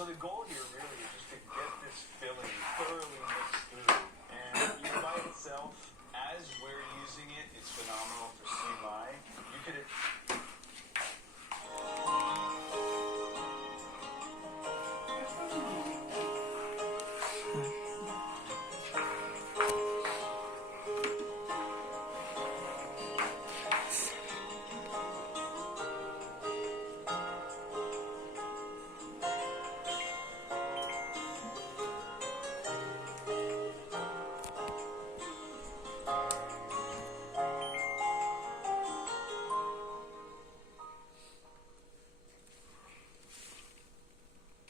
So the goal here really is just to get this filling thoroughly mixed through. And by itself, as we're using it, it's phenomenal for sumai. You could